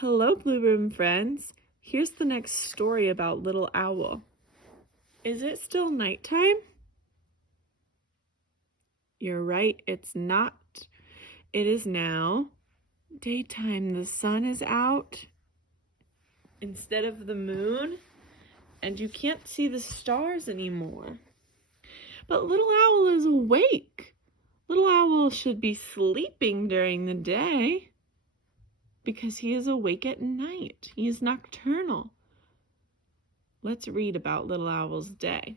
Hello, Blue Room friends. Here's the next story about Little Owl. Is it still nighttime? You're right, it's not. It is now daytime. The sun is out instead of the moon, and you can't see the stars anymore. But Little Owl is awake. Little Owl should be sleeping during the day because he is awake at night. He is nocturnal. Let's read about Little Owl's day.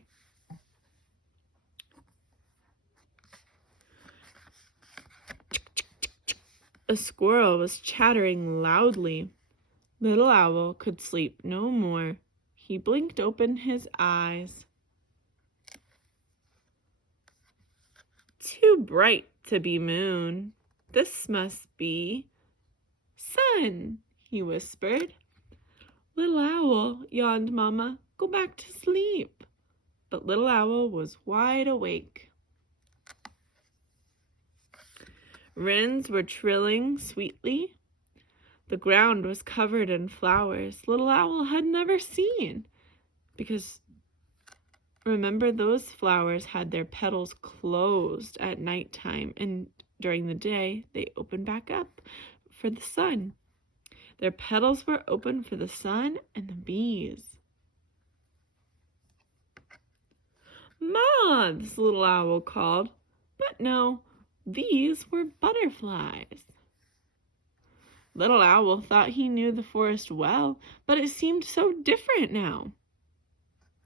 A squirrel was chattering loudly. Little Owl could sleep no more. He blinked open his eyes. Too bright to be moon. This must be sun, he whispered. Little Owl, yawned Mama, go back to sleep. But Little Owl was wide awake. Wrens were trilling sweetly. The ground was covered in flowers Little Owl had never seen, because remember, those flowers had their petals closed at nighttime, and during the day they opened back up for the sun. Their petals were open for the sun and the bees. Moths, Little Owl called, but no, these were butterflies. Little Owl thought he knew the forest well, but it seemed so different now.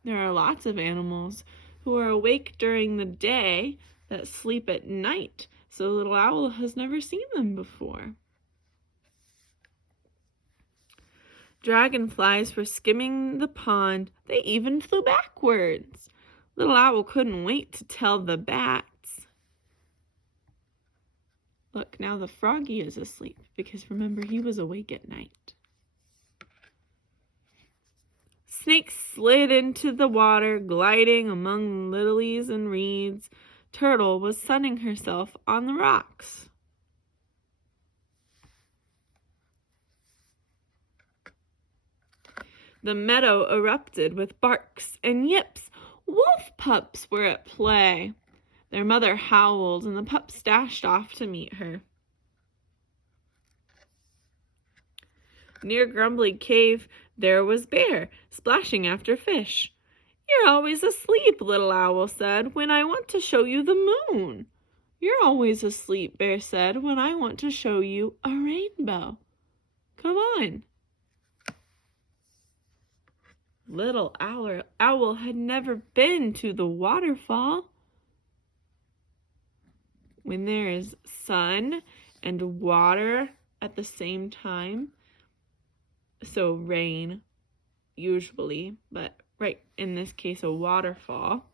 There are lots of animals who are awake during the day that sleep at night, so Little Owl has never seen them before. Dragonflies were skimming the pond. They even flew backwards. Little Owl couldn't wait to tell the bats. Look, now the froggy is asleep, because remember, he was awake at night. Snakes slid into the water, gliding among lilies and reeds. Turtle was sunning herself on the rocks. The meadow erupted with barks and yips. Wolf pups were at play. Their mother howled, and the pups dashed off to meet her. Near Grumbly Cave, there was Bear, splashing after fish. You're always asleep, Little Owl said, when I want to show you the moon. You're always asleep, Bear said, when I want to show you a rainbow. Come on. Little Owl had never been to the waterfall. When there is sun and water at the same time, so rain usually, but right in this case a waterfall,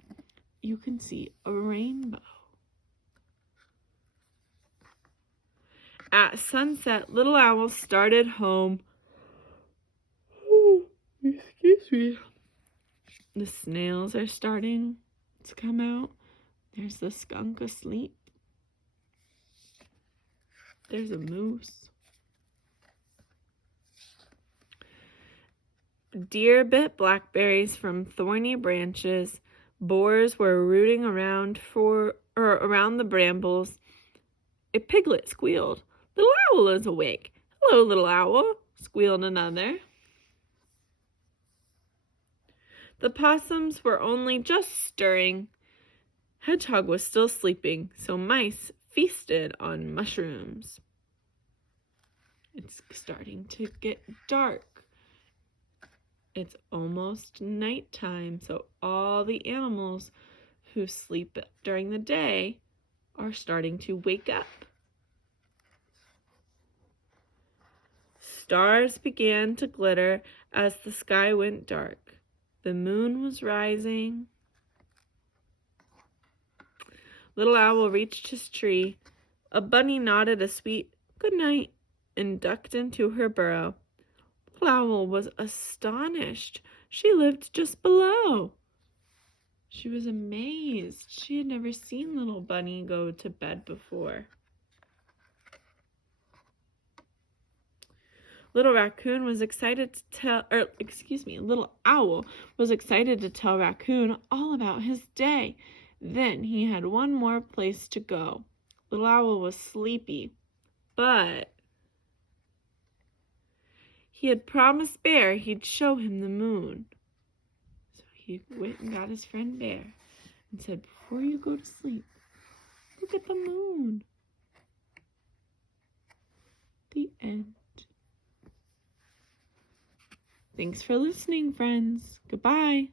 you can see a rainbow. At sunset, Little Owl started home. Oh, excuse me. The snails are starting to come out. There's the skunk asleep. There's a moose. Deer bit blackberries from thorny branches. Boars were rooting around around the brambles. A piglet squealed. Little Owl is awake. Hello, Little Owl, squealed another. The possums were only just stirring. Hedgehog was still sleeping, so mice feasted on mushrooms. It's starting to get dark. It's almost nighttime, so all the animals who sleep during the day are starting to wake up. Stars began to glitter as the sky went dark. The moon was rising. Little Owl reached his tree. A bunny nodded a sweet good night and ducked into her burrow. Little Owl was astonished. She lived just below. She was amazed. She had never seen Little Bunny go to bed before. Little Raccoon was excited to tell, Little Owl was excited to tell Raccoon all about his day. Then he had one more place to go. Little Owl was sleepy, but he had promised Bear he'd show him the moon. So he went and got his friend Bear and said, before you go to sleep, look at the moon. The end. Thanks for listening, friends. Goodbye.